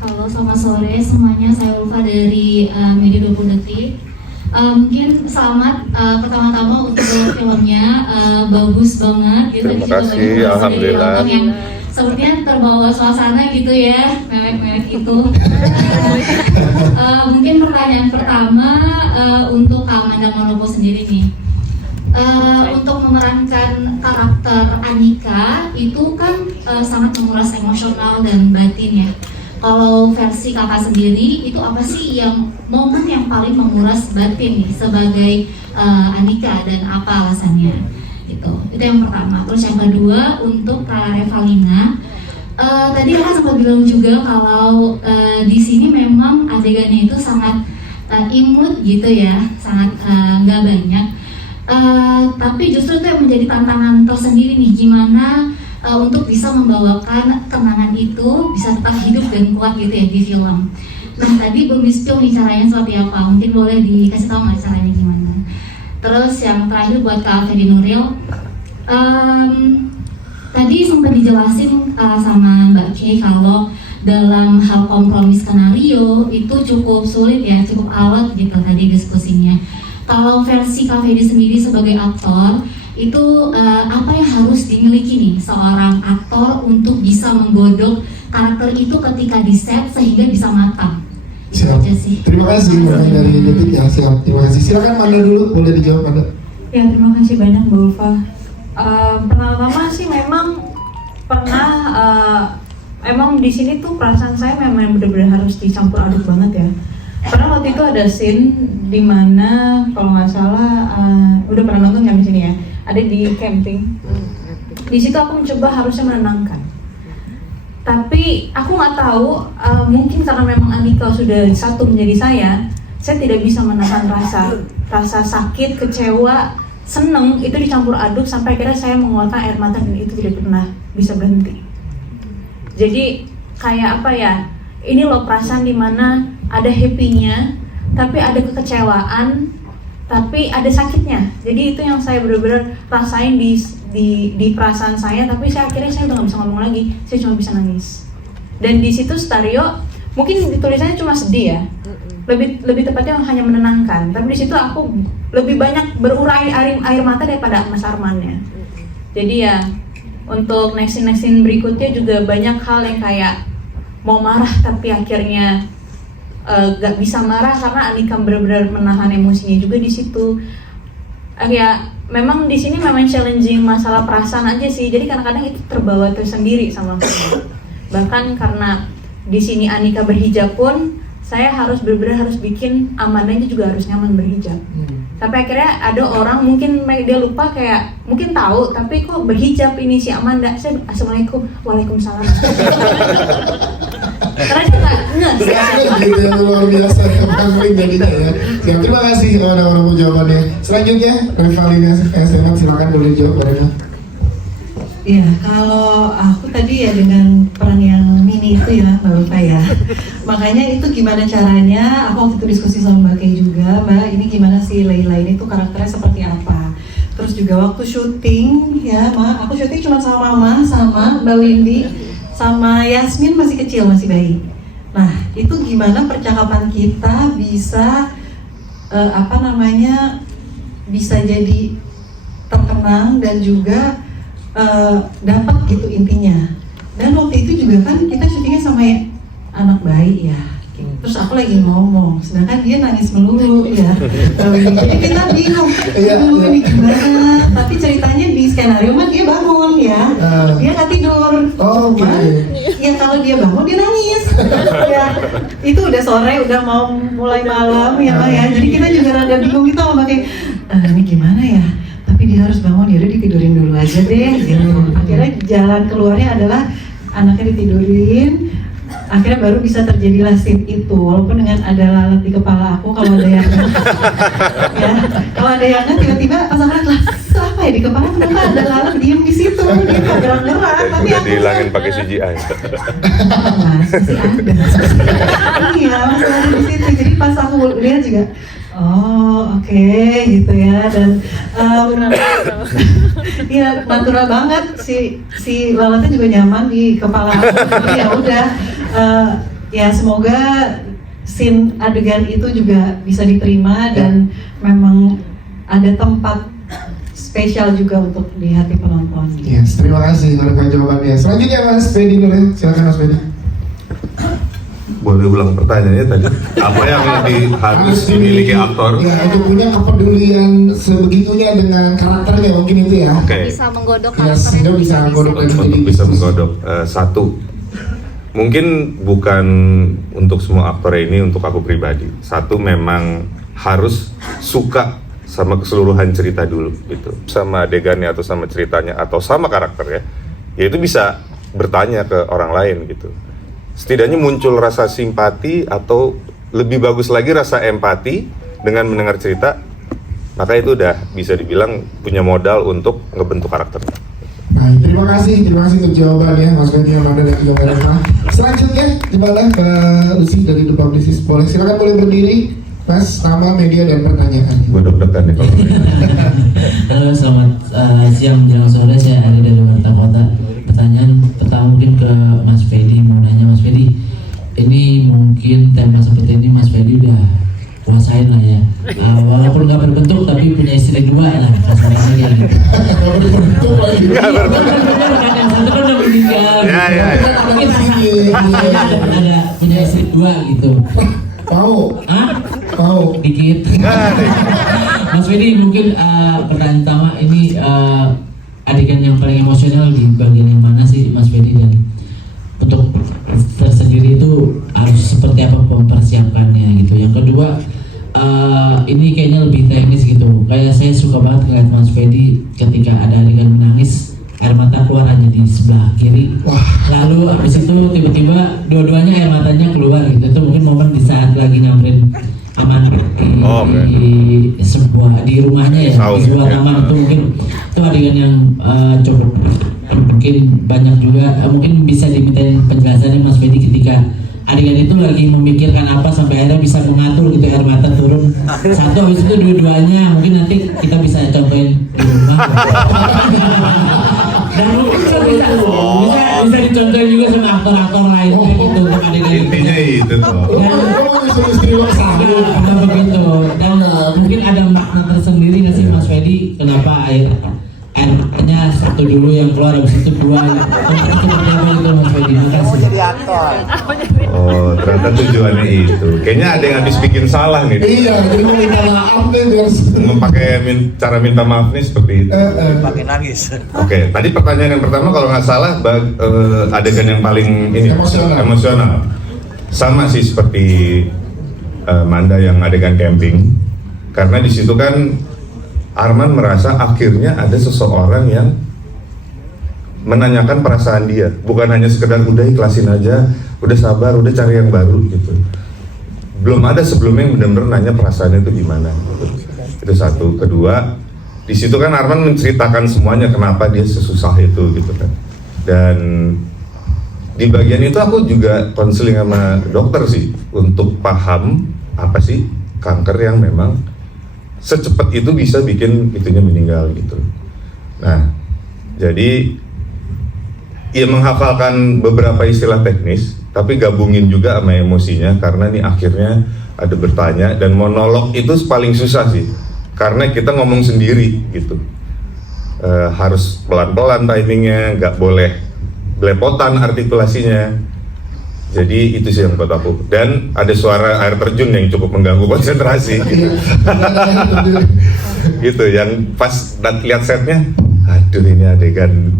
Halo, selamat sore semuanya. Saya Ulfa dari Media 20 Detik. Mungkin selamat pertama-tama untuk filmnya, bagus banget gitu. Terima kasih, alhamdulillah. Yang sepertinya terbawa suasana gitu ya, mewek-mewek itu. Mungkin pertanyaan pertama untuk Kak Amanda Manopo sendiri nih. Untuk memerankan karakter Anika itu kan sangat menguras emosional dan batin ya. Kalau versi kakak sendiri itu apa sih momen yang paling menguras batin nih sebagai Anika dan apa alasannya? Itu yang pertama. Terus yang kedua untuk Kak Revalina, tadi kakak sempat bilang juga kalau di sini memang adegannya itu sangat imut gitu ya, sangat nggak banyak. Tapi justru itu yang menjadi tantangan tersendiri nih, gimana untuk bisa membawakan kenangan itu bisa tetap hidup dan kuat gitu ya di film. Nah tadi belum di-spill nih caranya seperti apa, mungkin boleh dikasih tahu nggak caranya gimana. Terus yang terakhir buat Kak Fedy Nuril, tadi sempat dijelasin sama Mbak Kay kalau dalam hal kompromi skenario itu cukup sulit ya, cukup alot gitu tadi diskusinya. Kalau versi Kak Fedy sendiri sebagai aktor, itu apa yang harus dimiliki nih seorang aktor untuk bisa menggodok karakter itu ketika di set sehingga bisa matang? Siap. Aja sih. Terima kasih mulai dari Detik ya. Siap. Terima kasih. Silakan Manda dulu, boleh dijawab Manda. Ya, terima kasih banyak Mbak Ulfa. Pertama-tama sih memang pernah emang di sini tuh perasaan saya memang benar-benar harus dicampur aduk banget ya. Karena waktu itu ada scene di mana kalau nggak salah udah pernah nonton kan di sini ya, ada di camping. Di situ aku mencoba harusnya menenangkan, tapi aku nggak tahu mungkin karena memang Anika sudah satu menjadi saya tidak bisa menahan rasa sakit, kecewa, seneng itu dicampur aduk sampai akhirnya saya mengeluarkan air mata dan itu tidak pernah bisa berhenti. Jadi kayak apa ya? Ini loh perasaan dimana ada happy-nya, tapi ada kekecewaan, tapi ada sakitnya. Jadi itu yang saya benar-benar rasain di perasaan saya, tapi akhirnya saya udah nggak bisa ngomong lagi, saya cuma bisa nangis. Dan di situ Stario, mungkin tulisannya cuma sedih ya, lebih tepatnya hanya menenangkan. Tapi di situ aku lebih banyak berurai air mata daripada Mas Armannya. Jadi ya untuk next scene berikutnya juga banyak hal yang kayak mau marah tapi akhirnya gak bisa marah karena Anika benar-benar menahan emosinya juga di situ. Ya memang di sini memang challenging masalah perasaan aja sih. Jadi kadang-kadang itu terbawa tersendiri sama aku. Bahkan karena di sini Anika berhijab pun saya harus benar-benar harus bikin Amandanya juga harus nyaman berhijab. Tapi akhirnya ada orang mungkin dia lupa kayak mungkin tahu tapi kok berhijab ini si Amanda. Saya assalamualaikum, waalaikumsalam. Karena dia nggak Gitu yang luar biasa paling jadinya ya. Siap. Terima kasih orang-orang jawabannya. Selanjutnya Revalina Esteban, silakan boleh jawab Revalina. Ya, kalau aku tadi ya dengan peran yang mini itu ya Mbak Ulfa ya. Makanya itu gimana caranya, aku waktu itu diskusi sama Mbak Kay juga, Mbak ini gimana sih Leila ini tuh karakternya seperti apa. Terus juga waktu syuting ya Mbak, aku syuting cuma sama Mama, sama Mbak Windy, sama Yasmin masih kecil, masih bayi. Nah itu gimana percakapan kita bisa bisa jadi terkenang dan juga dapat gitu intinya. Dan waktu itu juga kan kita syutingnya sama anak bayi ya. Terus aku lagi ngomong, sedangkan dia nangis melulu ya. Jadi kita bingung, ini gimana? Tapi ceritanya di skenario mah dia bangun ya, dia nggak tidur. Cuman ya kalau dia bangun dia nangis. Ya itu udah sore, udah mau mulai malam ya Pak ya. Jadi kita juga rada bingung kita mau pakai ini gimana ya? Tapi dia harus bangun, dia udah ditidurin dulu aja deh. Akhirnya jalan keluarnya adalah anaknya ditidurin. Akhirnya baru bisa terjadilah scene itu, walaupun dengan ada lalat di kepala aku. Kalau ada yang ya, kalau ada yang tiba-tiba pas aku lihat apa ya di kepala, kenapa ada lalat diem di situ, dia nggak gerak-gerak. Tapi udah aku dihilangin pakai CGI. masih ada. Iya, masih ada di situ. Jadi pas aku lihat juga, oh oke, gitu ya. Dan iya natural banget si lalatnya juga nyaman di kepala aku. Jadi ya udah Ya semoga scene adegan itu juga bisa diterima dan memang ada tempat spesial juga untuk di hati penonton. Yes, terima kasih Pak jawabannya. Selanjutnya Mas Fedi dulu ya. Silakan Mas Fedi. Boleh ulang pertanyaannya tadi? Apa yang harus dimiliki aktor? Ya, untuk punya kepedulian sebegitunya dengan karakternya mungkin itu ya. Oke. Bisa menggodok Ya, karakter sehingga bisa menggodok lagi jadi Untuk bisa menggodok. Satu, mungkin bukan untuk semua aktor ini, untuk aku pribadi. Satu, memang harus suka sama keseluruhan cerita dulu gitu, sama adegannya atau sama ceritanya atau sama karakternya, ya itu bisa bertanya ke orang lain gitu. Setidaknya muncul rasa simpati atau lebih bagus lagi rasa empati dengan mendengar cerita, maka itu udah bisa dibilang punya modal untuk ngebentuk karakternya. Baik, terima kasih untuk jawabannya Mas Fedi, Amanda dan juga Mbak Reva. Selanjutnya gimana ke Lucy dari The Publicist? Silakan boleh berdiri. Mas, nama, media, dan pertanyaan. Gue deg-degan nih kalau Halo, selamat siang menjelang sore. Saya Ari dari Warta Kota. Pertanyaan pertama mungkin ke Mas Fedi. Mau nanya Mas Fedi, ini mungkin tema seperti ini Mas Fedi udah kuasain lah ya. Walaupun nggak berbentuk tapi punya istri dua lah. Kasarannya kayak gitu. Berbentuk lagi. Kakak satu kan udah meninggal. Ya. Mungkin ada punya istri dua gitu. Mau? Hah? Mau? Dikit. Mas Fedi, mungkin pertanyaan pertama ini adegan yang paling emosional di bagian yang mana sih Mas Fedi, dan untuk tersendiri itu harus seperti apa mempersiapkannya gitu. Yang kedua, ini kayaknya lebih teknis gitu. Kayak saya suka banget ngeliat Mas Fedi ketika ada adegan menangis, air mata keluar hanya di sebelah kiri. Lalu abis itu tiba-tiba dua-duanya air matanya keluar gitu. Itu mungkin momen di saat lagi nyamperin Aman di sebuah di rumahnya ya, di sebuah taman. Itu mungkin itu adegan yang cukup mungkin banyak juga. Mungkin bisa dimintain penjelasannya Mas Fedi ketika adegan itu lagi memikirkan apa sampai akhirnya bisa mengatur gitu air mata turun satu, habis itu dua-duanya mungkin nanti kita bisa contohin di rumah. Dan mungkin bisa dicontohin juga sama aktor-aktor lain gitu untuk adegan itu. intinya itu tuh. Dan begitu. Dan mungkin ada makna tersendiri nggak sih Mas Fedi, kenapa airnya satu dulu yang keluar, habis itu dua. Itu seperti apa gitu Mas Fedi? Makasih. Oh, ternyata tujuannya itu. Kayaknya ada yang habis bikin salah nih. Iya, jadi mau minta maaf nih biar Memakai cara minta maaf nih seperti itu. Pakai nangis. Oke, tadi pertanyaan yang pertama kalau nggak salah adegan yang paling ini emosional. Sama sih seperti Manda yang adegan camping, karena di situ kan Arman merasa akhirnya ada seseorang yang menanyakan perasaan dia, bukan hanya sekedar udah ikhlasin aja, udah sabar, udah cari yang baru gitu. Belum ada sebelumnya yang benar-benar nanya perasaannya itu gimana. Gitu. Itu satu. Kedua, di situ kan Arman menceritakan semuanya kenapa dia sesusah itu gitu kan. Dan di bagian itu aku juga konseling sama dokter sih untuk paham apa sih kanker yang memang secepat itu bisa bikin itunya meninggal gitu. Nah, jadi ya menghafalkan beberapa istilah teknis, tapi gabungin juga sama emosinya, karena nih akhirnya ada bertanya dan monolog itu paling susah sih, karena kita ngomong sendiri gitu. Harus pelan-pelan timingnya, nggak boleh belepotan artikulasinya. Jadi itu sih yang buat aku. Dan ada suara air terjun yang cukup mengganggu konsentrasi gitu. Gitu, yang pas lihat setnya, aduh ini adegan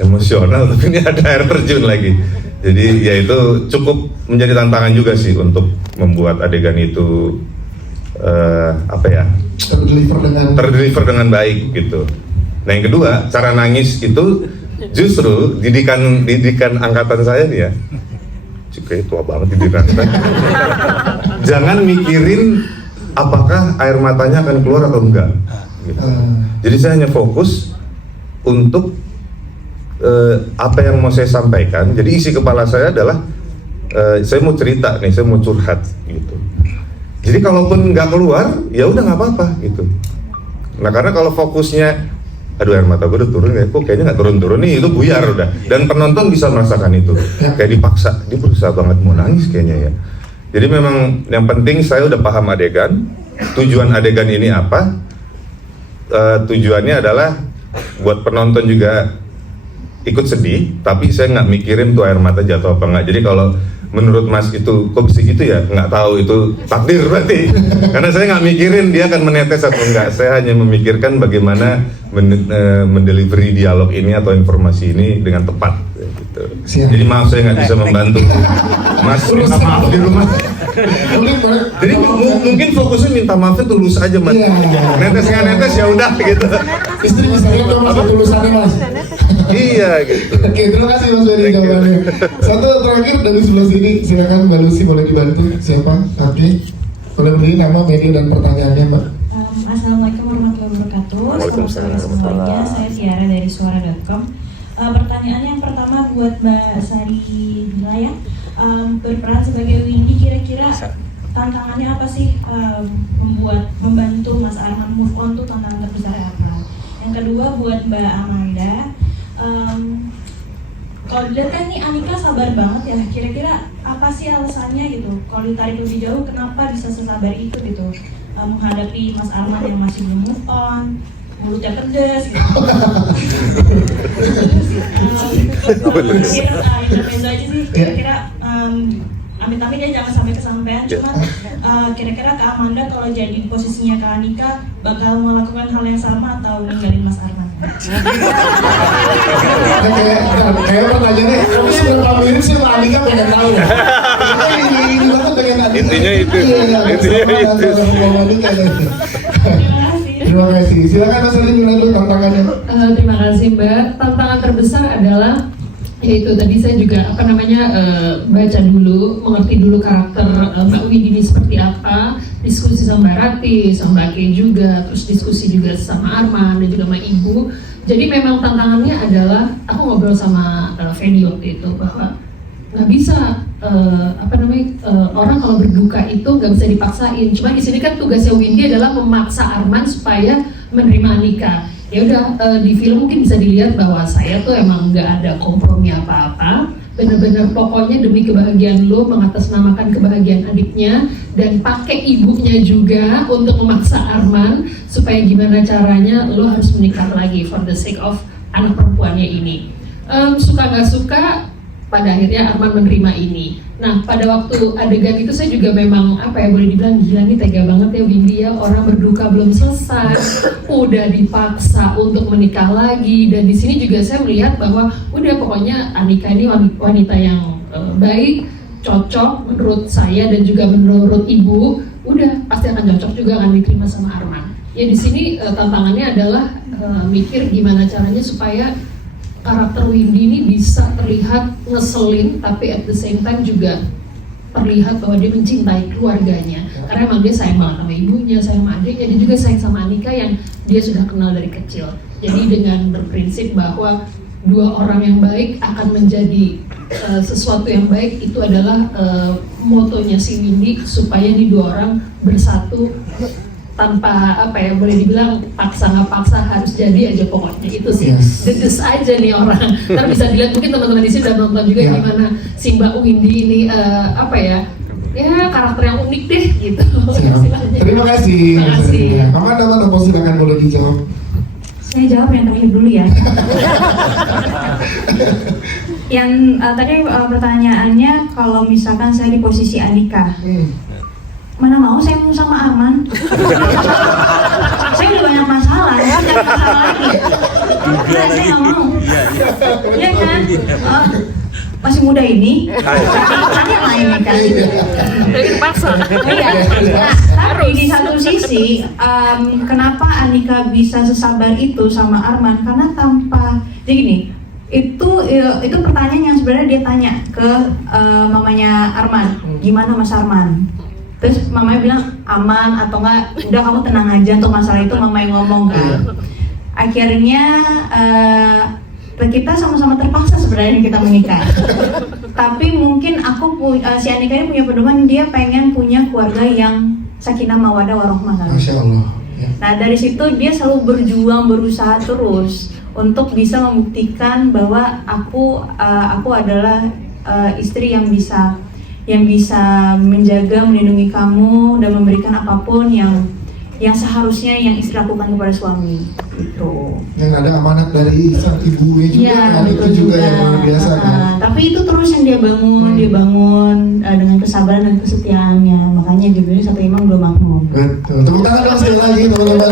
emosional tapi ini ada air terjun lagi. Jadi ya itu cukup menjadi tantangan juga sih untuk membuat adegan itu terdeliver dengan baik gitu. Nah yang kedua, cara nangis itu justru didikan angkatan saya nih ya, kayak tua banget didikan. Jangan mikirin apakah air matanya akan keluar atau enggak gitu. Jadi saya hanya fokus untuk apa yang mau saya sampaikan. Jadi isi kepala saya adalah saya mau cerita nih, saya mau curhat gitu. Jadi kalaupun nggak keluar, ya udah nggak apa-apa gitu. Nah karena kalau fokusnya aduh air mata gue udah turun ya, kok kayaknya nggak turun-turun nih, itu buyar udah. Dan penonton bisa merasakan itu, kayak dipaksa, dia berusaha banget mau nangis kayaknya ya. Jadi memang yang penting saya udah paham adegan, tujuan adegan ini apa, tujuannya adalah buat penonton juga ikut sedih, tapi saya nggak mikirin tuh air mata jatuh apa nggak. Jadi kalau menurut Mas itu kok bisa gitu ya, nggak tahu itu takdir berarti. Karena saya nggak mikirin dia akan menetes atau enggak, saya hanya memikirkan bagaimana mendelivery dialog ini atau informasi ini dengan tepat gitu. Jadi maaf saya nggak bisa membantu Mas, minta maaf di rumah. Jadi mungkin fokusnya minta maafnya tulus aja Mas. Netes nggak netes ya udah gitu. Istri bisa lihat dong Mas ketulusannya Mas. Iya gitu. Oke, terima kasih Mas Ferry jawabannya. Satu terakhir dari sebelah sini, silakan Mbak Lucy boleh dibantu. Siapa? Oke. Boleh beri nama, media dan pertanyaannya Mbak. Assalamualaikum warahmatullahi wabarakatuh. Waalaikumsalam. Selamat sore semuanya. Saya Tiara dari Suara.com. Pertanyaan yang pertama buat Mbak Sari Bila ya. Berperan sebagai Windy, kira-kira tantangannya apa sih membantu Mas Arman move on tuh tantangan terbesarnya apa? Yang kedua buat Mbak Amanda. Kalau dilihat kan nih Anika sabar banget ya, kira-kira apa sih alasannya gitu? Kalau ditarik lebih jauh, kenapa bisa sesabar itu gitu? Menghadapi Mas Arman yang masih belum move on, mulutnya pedes gitu. Intermezzo aja sih, kira-kira amit-amit ya jangan sampai kesampaian. Cuman kira-kira Kak Amanda kalau jadi posisinya Kak Anika bakal melakukan hal yang sama atau ninggalin Mas Arman? Kayak pertanyaannya, kamu seberapa mirip sih sama Anika pengen tahu. Ini banget pengen tahu. Intinya itu. Terima kasih. Silakan Mas Ardi mulai dulu tantangannya. Terima kasih Mbak. Tantangan terbesar adalah yaitu tadi saya juga baca dulu, mengerti dulu karakter Mbak Windy ini seperti apa, diskusi sama Mbak Rati, sama Mbak Kay juga, terus diskusi juga sama Arman dan juga sama Ibu. Jadi memang tantangannya adalah aku ngobrol sama Feni waktu itu bahwa nggak bisa orang kalau berduka itu nggak bisa dipaksain. Cuma di sini kan tugasnya Windy adalah memaksa Arman supaya menerima Anika. Ya udah di film mungkin bisa dilihat bahwa saya tuh emang nggak ada kompromi apa-apa, bener-bener pokoknya demi kebahagiaan lo, mengatasnamakan kebahagiaan adiknya dan pakai ibunya juga untuk memaksa Arman supaya gimana caranya lo harus menikah lagi for the sake of anak perempuannya ini. Suka nggak suka, pada akhirnya Arman menerima ini. Nah pada waktu adegan itu saya juga memang boleh dibilang gila nih tega banget ya Windy ya, orang berduka belum selesai udah dipaksa untuk menikah lagi. Dan di sini juga saya melihat bahwa udah pokoknya Anika ini wanita yang baik, cocok menurut saya dan juga menurut Ibu, udah pasti akan cocok juga akan diterima sama Arman. Ya di sini tantangannya adalah mikir gimana caranya supaya karakter Windy ini bisa terlihat ngeselin tapi at the same time juga terlihat bahwa dia mencintai keluarganya, karena emang dia sayang banget sama ibunya, sayang sama adiknya, dia juga sayang sama Anika yang dia sudah kenal dari kecil. Jadi dengan berprinsip bahwa dua orang yang baik akan menjadi sesuatu yang baik, itu adalah motonya si Windy, supaya di dua orang bersatu tanpa boleh dibilang paksa nggak paksa, harus jadi aja pokoknya itu sih. Dedes aja nih orang. Ntar bisa dilihat mungkin teman-teman di sini udah nonton juga gimana si Mbak Windy ini karakter yang unik deh gitu. Terima kasih. Terima kasih. Mana silakan boleh dijawab. Saya jawab yang terakhir dulu ya. Yang tadi pertanyaannya kalau misalkan saya di posisi Anika, mana mau saya mau sama Arman. Saya udah banyak masalah, ya jangan masalah lagi. Nah, saya nggak mau. Iya kan? Masih muda ini, kan yang lain kan. Iya. Nah, tapi di satu sisi, kenapa Anika bisa sesabar itu sama Arman? Karena tanpa, jadi gini, itu pertanyaan yang sebenarnya dia tanya ke mamanya Arman, gimana Mas Arman? Terus mamanya bilang aman atau enggak, udah kamu tenang aja untuk masalah itu, mama yang ngomong kan. Akhirnya kita sama-sama terpaksa sebenarnya kita menikah. Tapi mungkin si Anika ini punya pedoman, dia pengen punya keluarga yang sakinah mawaddah warohmah kan. Masya Allah. Nah dari situ dia selalu berjuang, berusaha terus untuk bisa membuktikan bahwa aku adalah istri yang bisa menjaga, melindungi kamu dan memberikan apapun yang seharusnya yang istri lakukan kepada suami gitu. Yang ada amanat dari sang ibunya juga, Iya, kan itu juga yang luar biasa kan. Tapi itu terus yang dia bangun dengan kesabaran dan kesetiaannya. Makanya judulnya Satu Imam Dua Makmum. Betul. Tepuk tangan dong sekali lagi teman-teman